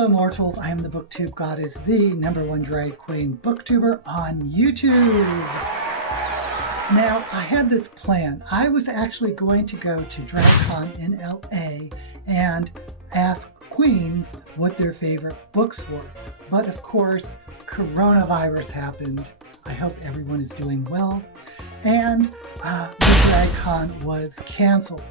Hello mortals, I am the booktube goddess, the #1 drag queen booktuber on YouTube. Now, I had this plan. I was actually going to go to DragCon in LA and ask queens what their favorite books were. But of course, coronavirus happened. I hope everyone is doing well. And the DragCon was canceled,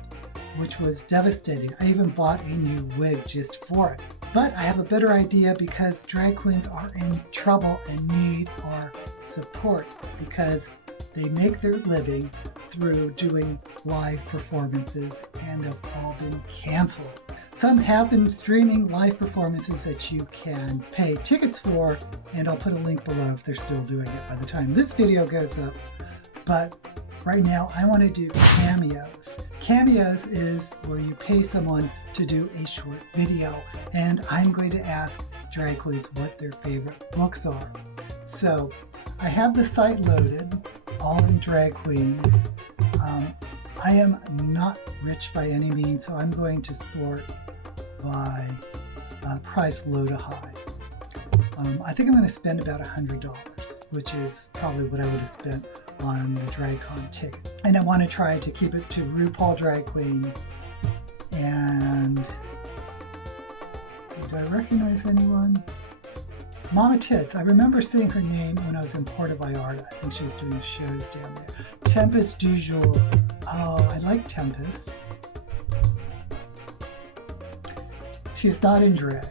which was devastating. I even bought a new wig just for it. But I have a better idea because drag queens are in trouble and need our support because they make their living through doing live performances and have all been canceled. Some have been streaming live performances that you can pay tickets for, and I'll put a link below if they're still doing it by the time this video goes up. But right now I want to do cameos. Cameos is where you pay someone to do a short video, and I'm going to ask drag queens what their favorite books are. So I have the site loaded, all in drag queens. I am not rich by any means, so I'm going to sort by price low to high. I think I'm going to spend about $100, which is probably what I would have spent on the DragCon ticket. And I want to try to keep it to Rupaul drag queen. And do I recognize anyone? Mama Tits. I remember seeing her name when I was in Puerto Vallarta. I think she was doing shows down there. Tempest du jour. Oh, I like Tempest. She's not in drag.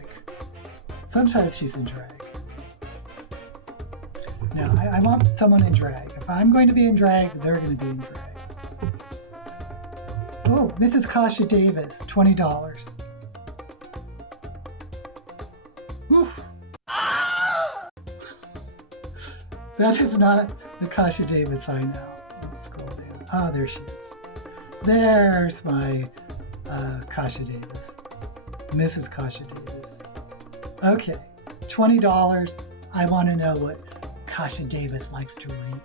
Sometimes she's in drag. No, I want someone in drag. If I'm going to be in drag, they're going to be in drag. Oh, Mrs. Kasha Davis, $20. Oof. That is not the Kasha Davis I know. Let's scroll down. Oh, there she is. There's my Kasha Davis. Mrs. Kasha Davis. Okay, $20. I want to know what Kasha Davis likes to read.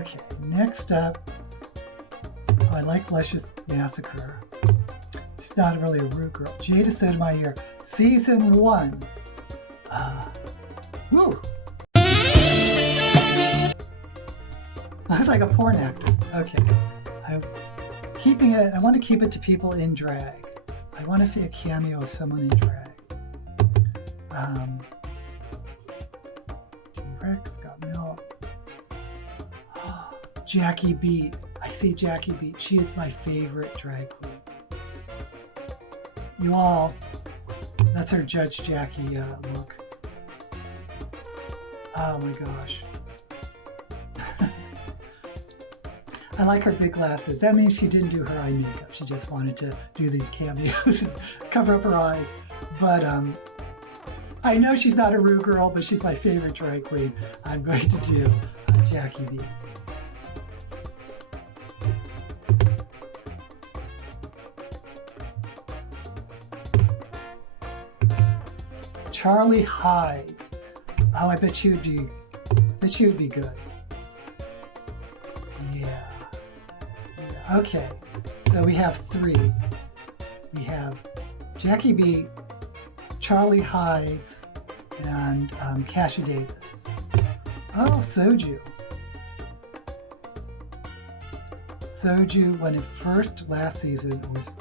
Okay, next up, I like Luscious Massacre. She's not really a rude girl. Jada Sotomayor, Season 1. Woo! Looks like a porn actor. Okay, I'm keeping it. I want to keep it to people in drag. I want to see a cameo of someone in drag. T-Rex, Scott Mill. Jackie Beat. I see Jackie Beat. She is my favorite drag queen. You all, that's her Judge Jackie look. Oh my gosh. I like her big glasses. That means she didn't do her eye makeup. She just wanted to do these cameos and cover up her eyes. But I know she's not a rude girl, but she's my favorite drag queen. I'm going to do Jackie B. Charlie Hyde. Oh, I bet she would be good. Yeah. Okay, so we have 3. We have Jackie B, Charlie Hydes, and Kasha Davis. Oh, Soju. Soju, when it first last season, was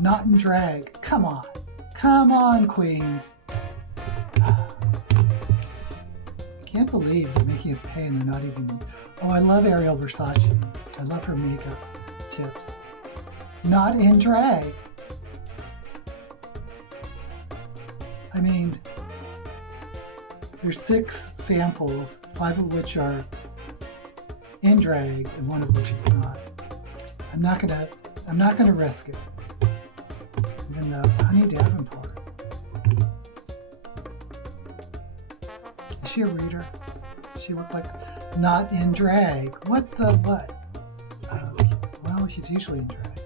not in drag. Come on, queens. I can't believe they're making us pay and they're not even. Oh, I love Ariel Versace. I love her makeup tips. Not in drag. I mean, there's 6 samples, 5 of which are in drag and 1 of which is not. I'm not gonna risk it. Even though Honey Davenport. Is she a reader? She looked like not in drag. What? Well, she's usually in drag.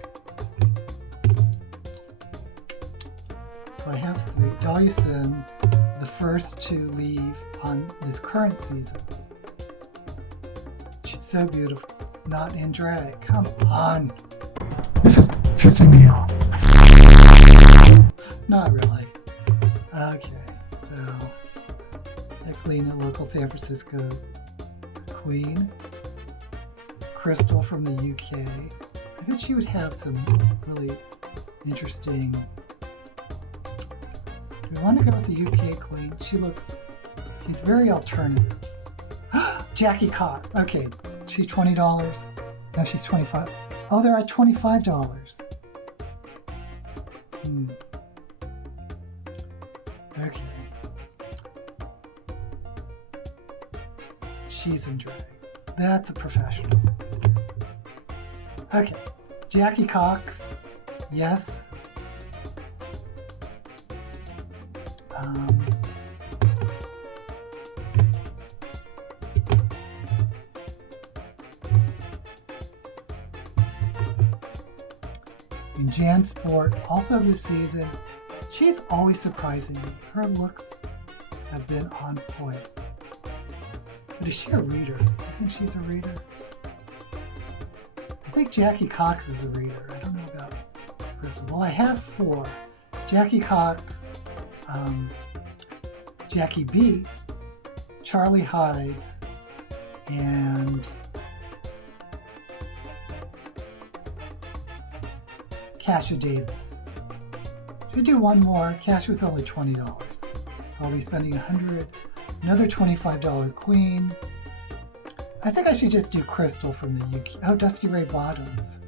So I have 3. Dahlia Sin, the first to leave on this current season. She's so beautiful. not in drag. Come on. This is pissing me off. Not really. Okay, so Equina, local San Francisco queen. Crystal from the UK. I bet she would have some really interesting... Do we want to go with the UK queen? She's very alternative. Jackie Cox. Okay, she's $20. No, she's $25. Oh, they're at $25. Okay. She's in drag. That's a professional. Okay. Jackie Cox. Yes. And Jan Sport, also this season, she's always surprising me. Her looks have been on point. But is she a reader? I think she's a reader. I think Jackie Cox is a reader. I don't know about Crystal. Well, I have 4. Jackie Cox, Jackie B, Charlie Hides, and Kasha Davis. Should we do one more? Kasha was only $20. I'll be spending another $25 queen. I think I should just do Crystal from the UK. Oh, Dusty Ray Bottoms.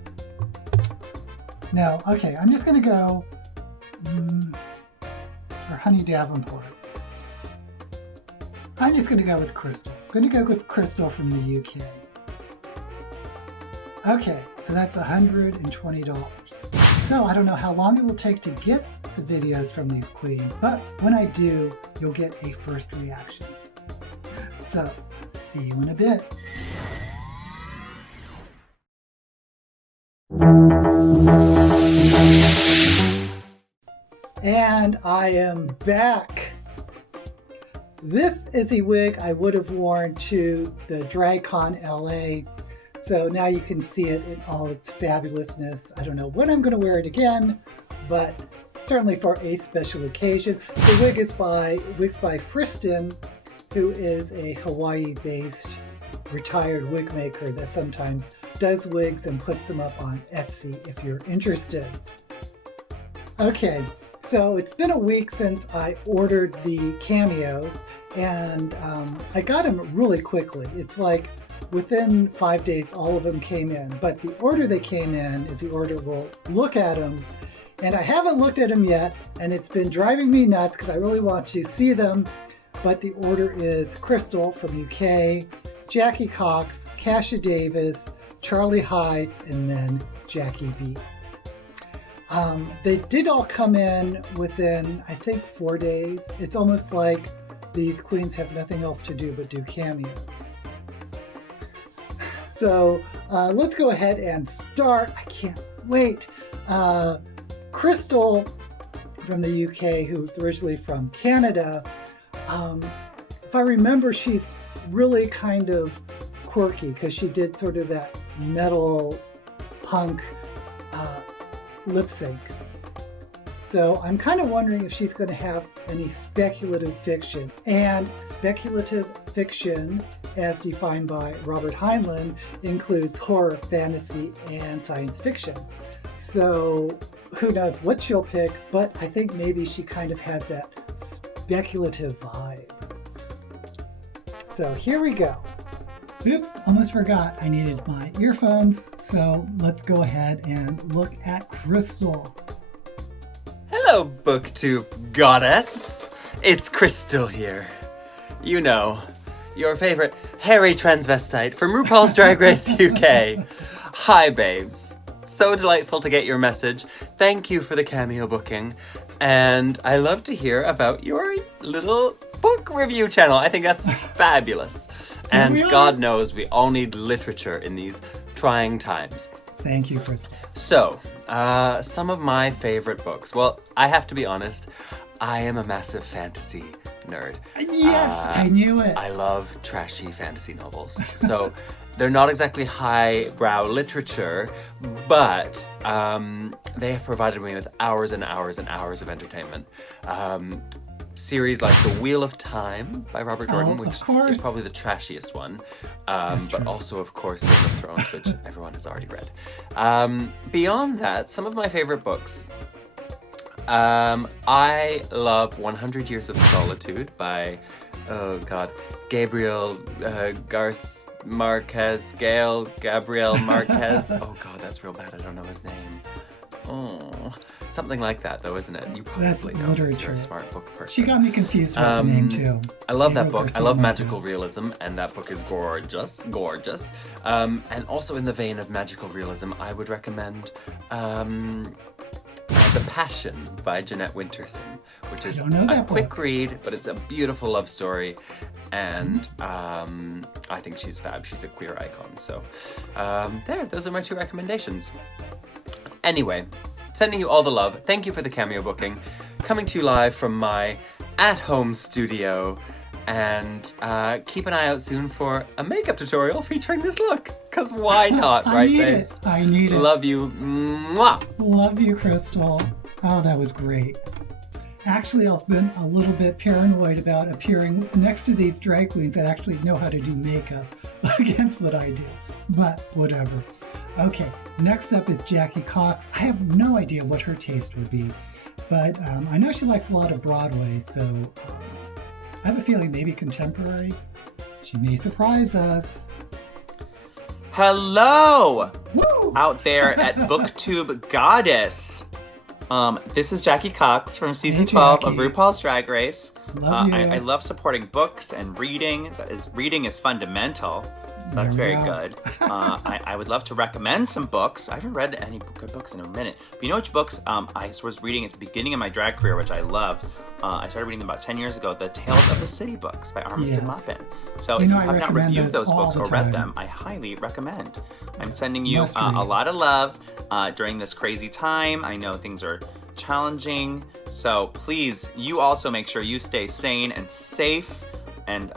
No, okay, I'm just gonna go for Honey Davenport. I'm just gonna go with Crystal. I'm gonna go with Crystal from the UK. Okay, so that's $120. So I don't know how long it will take to get the videos from these queens, but when I do, you'll get a first reaction. So, see you in a bit. And I am back. This is a wig I would have worn to the DragCon LA. So now you can see it in all its fabulousness. I don't know when I'm going to wear it again, but certainly for a special occasion. The wig is by Friston, who is a Hawaii-based retired wig maker that sometimes does wigs and puts them up on Etsy if you're interested. Okay, so it's been a week since I ordered the cameos, and I got them really quickly. It's like within 5 days, all of them came in. But the order they came in is the order we'll look at them. And I haven't looked at them yet, and it's been driving me nuts because I really want to see them. But the order is Crystal from UK, Jackie Cox, Kasha Davis, Charlie Hides, and then Jackie B. They did all come in within, I think, 4 days. It's almost like these queens have nothing else to do but do cameos. So let's go ahead and start. I can't wait. Crystal from the UK, who's originally from Canada. If I remember, she's really kind of quirky because she did sort of that metal punk lip sync. So I'm kind of wondering if she's going to have any speculative fiction. And speculative fiction, as defined by Robert Heinlein, includes horror, fantasy, and science fiction. So who knows what she'll pick, but I think maybe she kind of has that speculative vibe. So here we go. Oops, almost forgot I needed my earphones. So let's go ahead and look at Crystal. Hello, booktube goddess. It's Crystal here. You know, your favorite hairy transvestite from RuPaul's Drag Race UK. Hi, babes. So delightful to get your message. Thank you for the Cameo booking. And I love to hear about your little book review channel. I think that's fabulous. And God knows we all need literature in these trying times. Thank you, Crystal. So, some of my favorite books. Well, I have to be honest, I am a massive fantasy nerd. Yes, I knew it. I love trashy fantasy novels. So they're not exactly highbrow literature, but they have provided me with hours and hours and hours of entertainment. Series like The Wheel of Time by Robert Jordan, which is probably the trashiest one, but also, of course, Game of Thrones, which everyone has already read. Beyond that, some of my favorite books. I love 100 Years of Solitude by, Gabriel Gabriel Marquez. Oh God, that's real bad. I don't know his name. Oh, something like that, though, isn't it? You probably know because you're a smart book person. She got me confused with the name, too. I love that book. I love magical realism, and that book is gorgeous. And also in the vein of magical realism, I would recommend The Passion by Jeanette Winterson, which is a quick read, but it's a beautiful love story. And I think she's fab. She's a queer icon. So those are my 2 recommendations. Anyway, sending you all the love. Thank you for the Cameo booking. Coming to you live from my at-home studio. And keep an eye out soon for a makeup tutorial featuring this look. Because why not, right, babes? I need it. Love you. Mwah! Love you, Crystal. Oh, that was great. Actually, I've been a little bit paranoid about appearing next to these drag queens that actually know how to do makeup against what I do. But whatever. Okay, next up is Jackie Cox. I have no idea what her taste would be, but I know she likes a lot of Broadway, so I have a feeling maybe contemporary. She may surprise us. Hello! Woo! Out there at BookTube Goddess. This is Jackie Cox from season 12 of RuPaul's Drag Race. Love you. I love supporting books and reading. Reading is fundamental. That's very good. I would love to recommend some books. I haven't read any good books in a minute. But you know which books I was reading at the beginning of my drag career, which I loved? I started reading them about 10 years ago, the Tales of the City books by Armistead Maupin. So if you have not reviewed those books or read them, I highly recommend. I'm sending you a lot of love during this crazy time. I know things are challenging. So please, you also make sure you stay sane and safe. And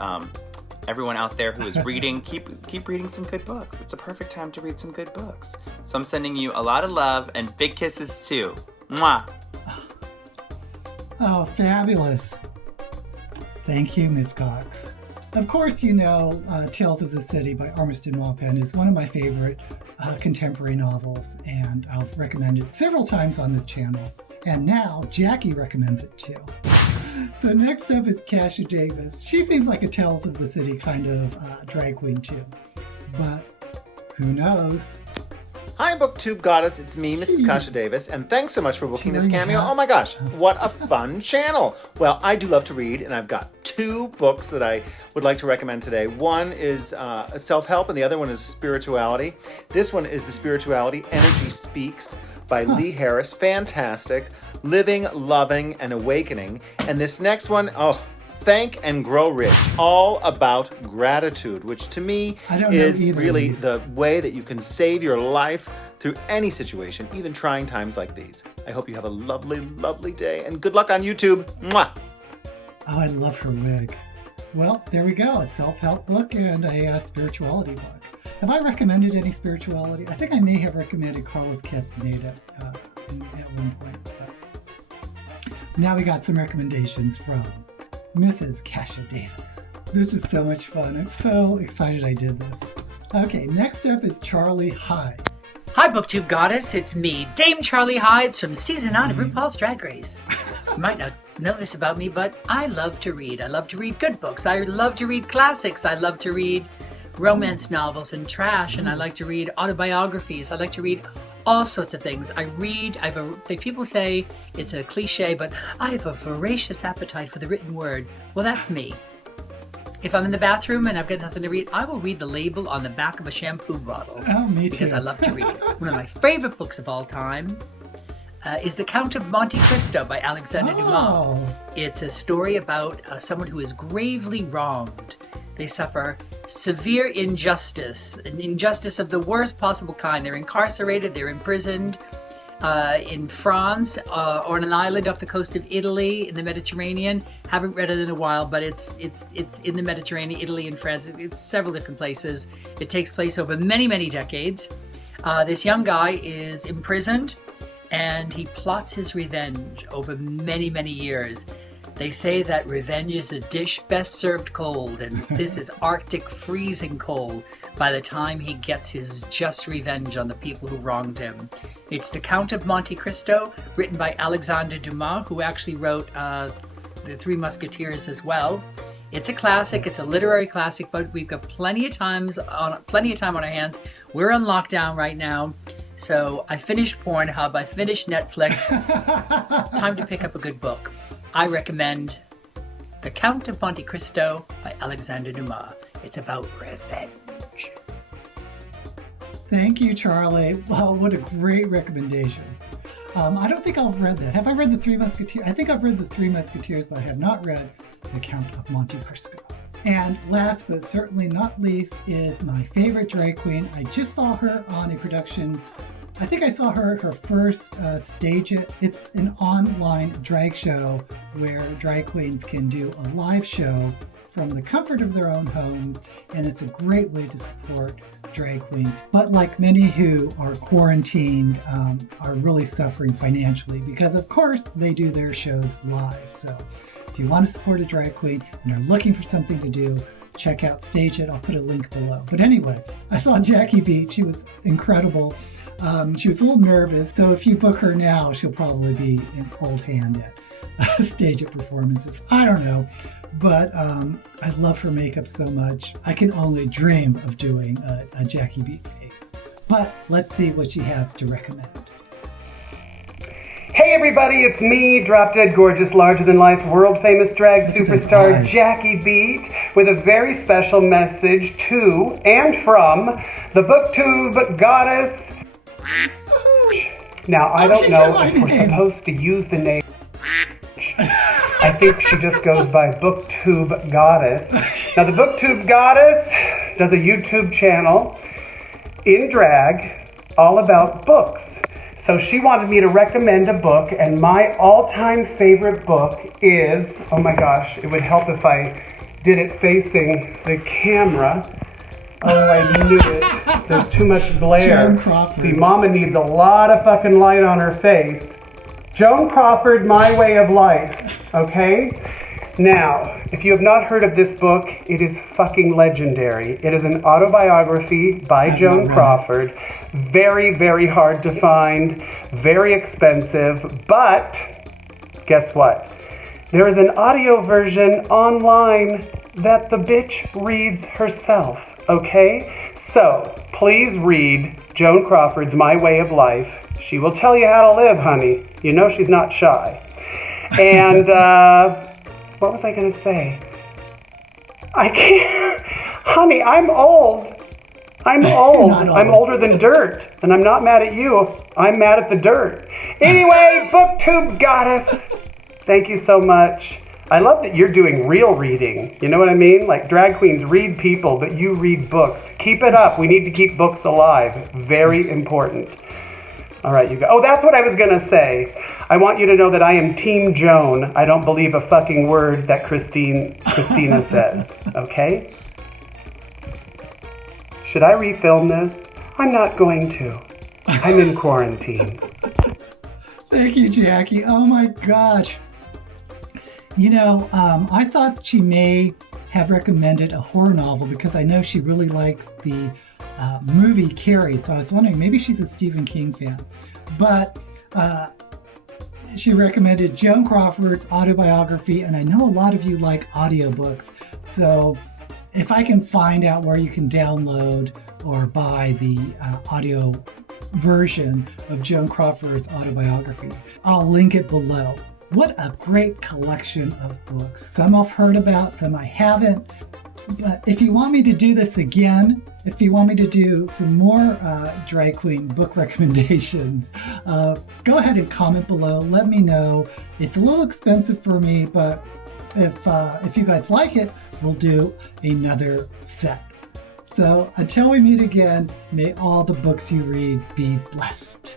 everyone out there who is reading, keep reading some good books. It's a perfect time to read some good books. So I'm sending you a lot of love and big kisses too. Mwah! Oh, fabulous. Thank you, Ms. Cox. Of course, you know Tales of the City by Armistead Maupin is one of my favorite contemporary novels, and I've recommended it several times on this channel. And now Jackie recommends it too. So next up is Kasha Davis. She seems like a Tales of the City kind of drag queen too, but who knows? Hi, BookTube Goddess. It's me, Mrs. Kasha Davis, and thanks so much for booking this cameo. Oh my gosh, what a fun channel. Well, I do love to read, and I've got 2 books that I would like to recommend today. One is self-help, and the other one is spirituality. This one is The Spirituality Energy Speaks by Lee Harris. Fantastic. Living, Loving, and Awakening. And this next one, Thank and Grow Rich, all about gratitude, which to me is really the way that you can save your life through any situation, even trying times like these. I hope you have a lovely, lovely day, and good luck on YouTube. Mwah! Oh, I love her wig. Well, there we go, a self-help book and a spirituality book. Have I recommended any spirituality? I think I may have recommended Carlos Castaneda at one point. But now we got some recommendations from Mrs. Kasha Davis. This is so much fun. I'm so excited I did this. Okay, next up is Charlie Hyde. Hi, BookTube Goddess. It's me, Dame Charlie Hydes from season 9 of RuPaul's Drag Race. You might not know this about me, but I love to read. I love to read good books. I love to read classics. I love to read romance novels and trash, and I like to read autobiographies. I like to read all sorts of things. People say it's a cliche, but I have a voracious appetite for the written word. Well, that's me. If I'm in the bathroom and I've got nothing to read, I will read the label on the back of a shampoo bottle. Oh, me too. Because I love to read. One of my favorite books of all time is The Count of Monte Cristo by Alexander Dumas. It's a story about someone who is gravely wronged. They suffer severe injustice, an injustice of the worst possible kind. They're incarcerated, they're imprisoned, in France, or on an island off the coast of Italy in the Mediterranean. Haven't read it in a while, but it's in the Mediterranean, Italy and France. It's several different places. It takes place over many, many decades. This young guy is imprisoned, and he plots his revenge over many, many years. They say that revenge is a dish best served cold, and this is Arctic freezing cold by the time he gets his just revenge on the people who wronged him. It's The Count of Monte Cristo, written by Alexandre Dumas, who actually wrote The Three Musketeers as well. It's a classic, it's a literary classic, but we've got plenty of time on our hands. We're on lockdown right now. So I finished Pornhub, I finished Netflix. Time to pick up a good book. I recommend The Count of Monte Cristo by Alexandre Dumas. It's about revenge. Thank you, Charlie. Wow, what a great recommendation. I don't think I've read that. Have I read The Three Musketeers? I think I've read The Three Musketeers, but I have not read The Count of Monte Cristo. And last but certainly not least is my favorite drag queen. I just saw her on a production. I think I saw her first stage it. It's an online drag show where drag queens can do a live show from the comfort of their own homes, and it's a great way to support drag queens. But like many who are quarantined, are really suffering financially because of course they do their shows live. So if you want to support a drag queen and are looking for something to do, check out Stage It. I'll put a link below. But anyway, I saw Jackie Beat. She was incredible. She was a little nervous, so if you book her now, she'll probably be in old hand at Stage It performances. I don't know, but I love her makeup so much. I can only dream of doing a Jackie Beat face. But let's see what she has to recommend. Hey everybody, it's me, drop dead gorgeous, larger than life, world famous drag superstar Jackie Beat, with a very special message to and from the booktube goddess. Now I don't know if we're supposed to use the name. I think she just goes by booktube goddess. Now the booktube goddess does a YouTube channel in drag all about books. So she wanted me to recommend a book, and my all-time favorite book is, oh my gosh, it would help if I did it facing the camera. Oh, I knew it. There's too much glare. Joan Crawford. See, Mama needs a lot of fucking light on her face. Joan Crawford, My Way of Life, okay? Now, if you have not heard of this book, it is fucking legendary. It is an autobiography by Joan Crawford. Very, very hard to find, very expensive, but guess what? There is an audio version online that the bitch reads herself, okay? So, please read Joan Crawford's My Way of Life. She will tell you how to live, honey. You know she's not shy. And, what was I going to say? I can't. Honey, I'm old. I'm old. I'm older than dirt. And I'm not mad at you. I'm mad at the dirt. Anyway, booktube goddess. Thank you so much. I love that you're doing real reading. You know what I mean? Like drag queens read people, but you read books. Keep it up. We need to keep books alive. Very important. All right, you go. Oh, that's what I was going to say. I want you to know that I am Team Joan. I don't believe a fucking word that Christina says. Okay? Should I refilm this? I'm not going to. I'm in quarantine. Thank you, Jackie. Oh my gosh. You know, I thought she may have recommended a horror novel because I know she really likes the movie Carrie, so I was wondering maybe she's a Stephen King fan. But she recommended Joan Crawford's autobiography, and I know a lot of you like audiobooks, so if I can find out where you can download or buy the audio version of Joan Crawford's autobiography, I'll link it below. What a great collection of books. Some I've heard about, some I haven't. But if you want me to do this again, if you want me to do some more drag queen book recommendations, go ahead and comment below. Let me know. It's a little expensive for me, but if you guys like it, we'll do another set. So until we meet again, may all the books you read be blessed.